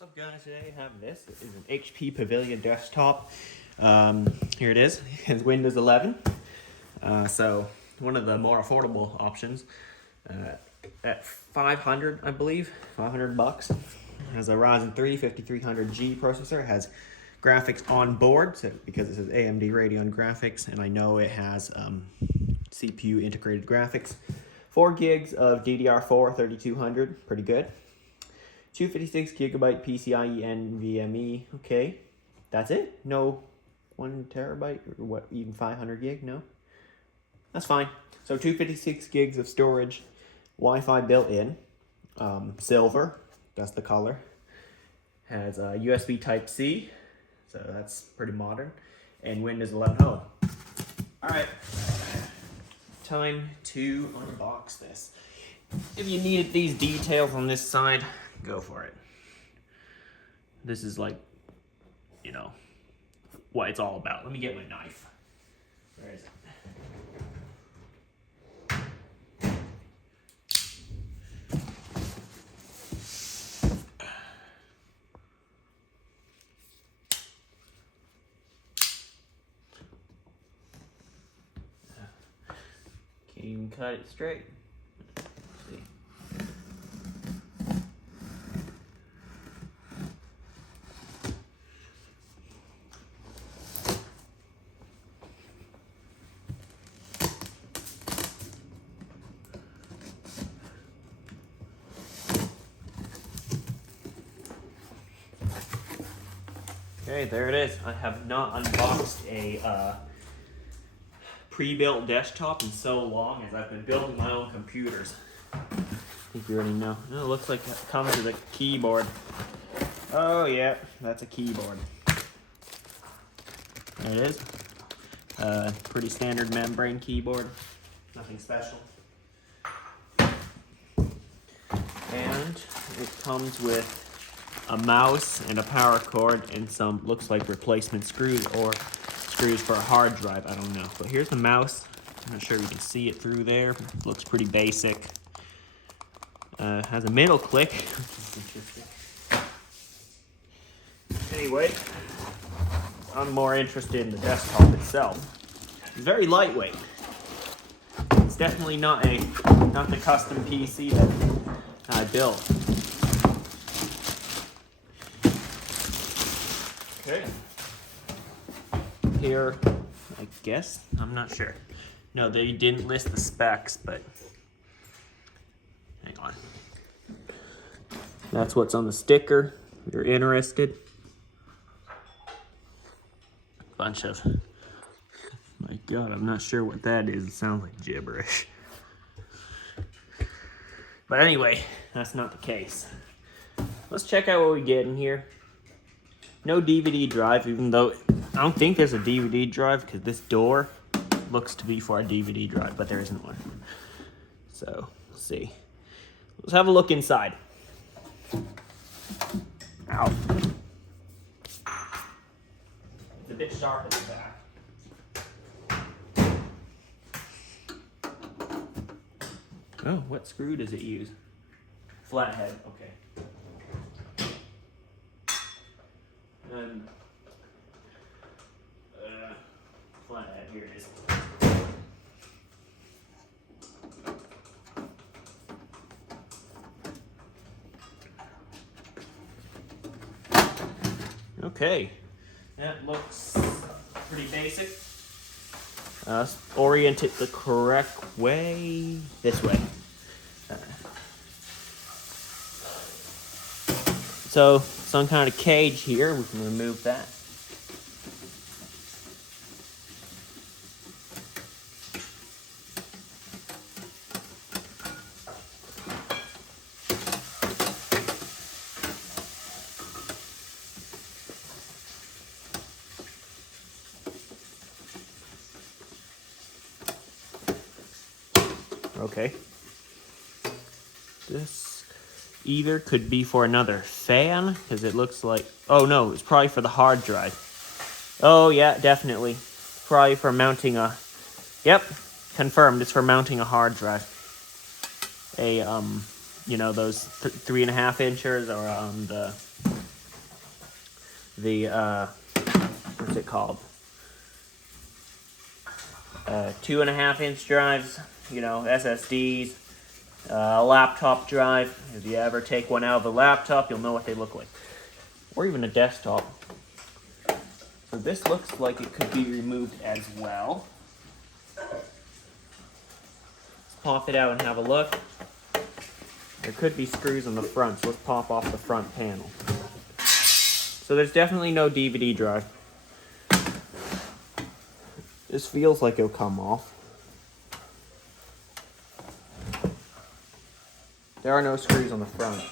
What's up guys, today I have this. It is an HP Pavilion desktop. Here it is, it's Windows 11. So one of the more affordable options at 500, I believe, 500 bucks. It has a Ryzen 3 5300G processor. It has graphics on board, so because it says AMD Radeon graphics, and I know it has CPU integrated graphics. 4 gigs of DDR4 3200, pretty good. 256 gigabyte PCIe NVMe. Okay, that's it. No 1 terabyte or what? Even 500 gig? No, that's fine. So 256 gigs of storage, Wi-Fi built in, silver. That's the color. Has a USB Type C, so that's pretty modern, and Windows 11 Home. All right, time to unbox this. If you needed these details on this side, go for it. This is like, you know, what it's all about. Let me get my knife. Where is it? Can't even cut it straight. Let's see. Okay, there it is. I have not unboxed a pre-built desktop in so long, as I've been building my own computers. I think you already know. Oh, it looks like it comes with a keyboard. Oh yeah, that's a keyboard. There it is. Pretty standard membrane keyboard. Nothing special. And it comes with a mouse and a power cord and some, looks like replacement screws or screws for a hard drive, I don't know. But here's the mouse. I'm not sure if you can see it through there. It looks pretty basic. Has a middle click, which is interesting. Anyway, I'm more interested in the desktop itself. It's very lightweight. It's definitely not the custom PC that I built. Okay. Here, I guess, I'm not sure. No, they didn't list the specs, but hang on. That's what's on the sticker, if you're interested. Bunch of, my God, I'm not sure what that is. It sounds like gibberish. But anyway, that's not the case. Let's check out what we get in here. No DVD drive, even though I don't think there's a DVD drive, because this door looks to be for a DVD drive, but there isn't one. So, let's see. Let's have a look inside. Ow. It's a bit sharp in the back. Oh, what screw does it use? Flathead, okay. And flathead, here it is. Okay, that looks pretty basic. Orient it the correct way, this way. So, some kind of cage here, we can remove that. Okay. This either could be for another fan, because it looks like, oh no, it's probably for the hard drive. Oh yeah, definitely. Probably for mounting a, yep, confirmed, it's for mounting a hard drive. A, you know, those 3.5 inchers, or the the, what's it called? 2.5-inch drives, you know, SSDs, a laptop drive. If you ever take one out of a laptop, you'll know what they look like. Or even a desktop. So this looks like it could be removed as well. Let's pop it out and have a look. There could be screws on the front, so let's pop off the front panel. So there's definitely no DVD drive. This feels like it'll come off. There are no screws on the front.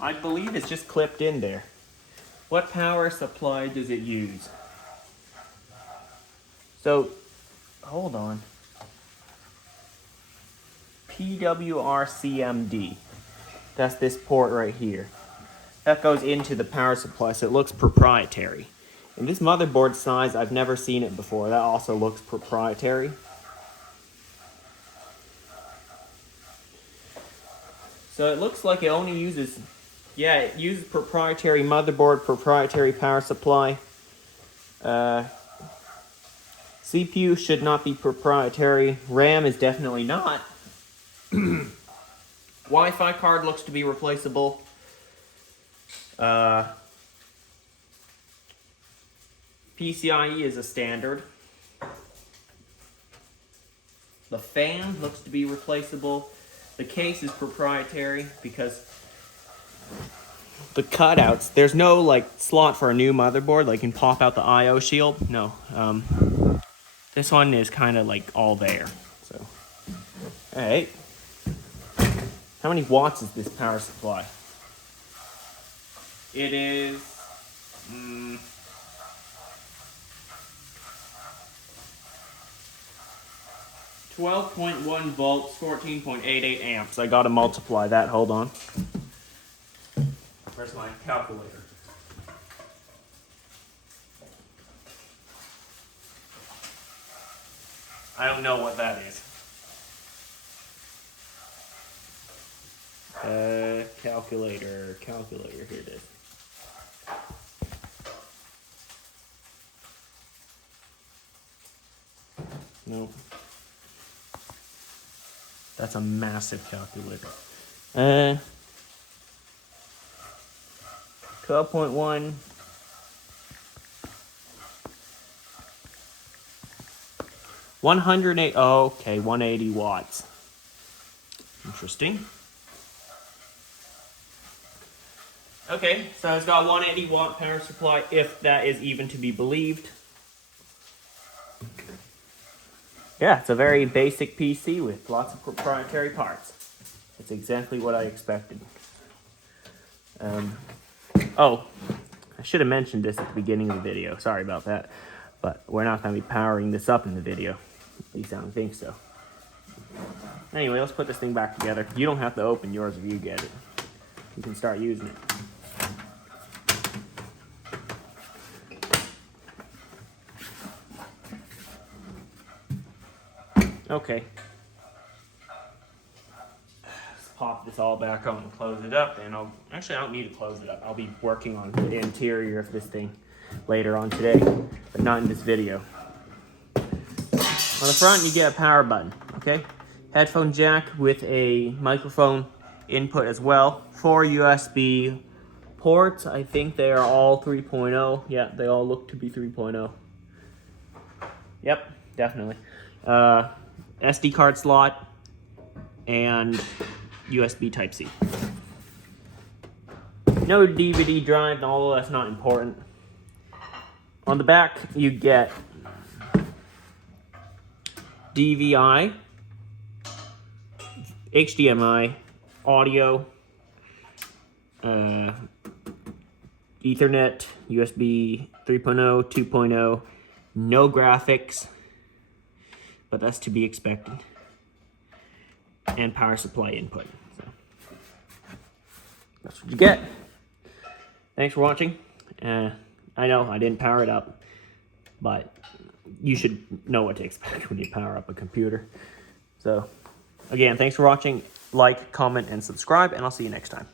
I believe it's just clipped in there. What power supply does it use? So, hold on. PWRCMD. That's this port right here. That goes into the power supply, so it looks proprietary. And this motherboard size, I've never seen it before. That also looks proprietary. So it looks like it only uses, yeah, it uses proprietary motherboard, proprietary power supply. CPU should not be proprietary. RAM is definitely not. Wi-Fi card looks to be replaceable. PCIe is a standard. The fan looks to be replaceable. The case is proprietary because the cutouts, there's no like slot for a new motherboard, like you can pop out the I/O shield. No. This one is kind of like all there. So, alright. How many watts is this power supply? It is 12.1 volts, 14.88 amps. I gotta multiply that, hold on. Where's my calculator? I don't know what that is. Calculator, here it is. Nope. That's a massive calculator. 12.1. Oh, okay, 180 watts. Interesting. Okay, so it's got 180 watt power supply, if that is even to be believed. Yeah, it's a very basic PC with lots of proprietary parts. It's exactly what I expected. Oh, I should have mentioned this at the beginning of the video. Sorry about that. But we're not going to be powering this up in the video. At least I don't think so. Anyway, let's put this thing back together. You don't have to open yours if you get it. You can start using it. Okay. Let's pop this all back on and close it up. And actually, I don't need to close it up. I'll be working on the interior of this thing later on today, but not in this video. On the front, you get a power button, okay? Headphone jack with a microphone input as well. 4 USB ports. I think they are all 3.0. Yeah, they all look to be 3.0. Yep, definitely. SD card slot and USB Type-C. No DVD drive, although that's not important. On the back, you get DVI, HDMI, audio, Ethernet, USB 3.0, 2.0, no graphics, but that's to be expected, and power supply input. So that's what you get. Thanks for watching. I know I didn't power it up, but you should know what to expect when you power up a computer. So again, thanks for watching. Like, comment, and subscribe, and I'll see you next time.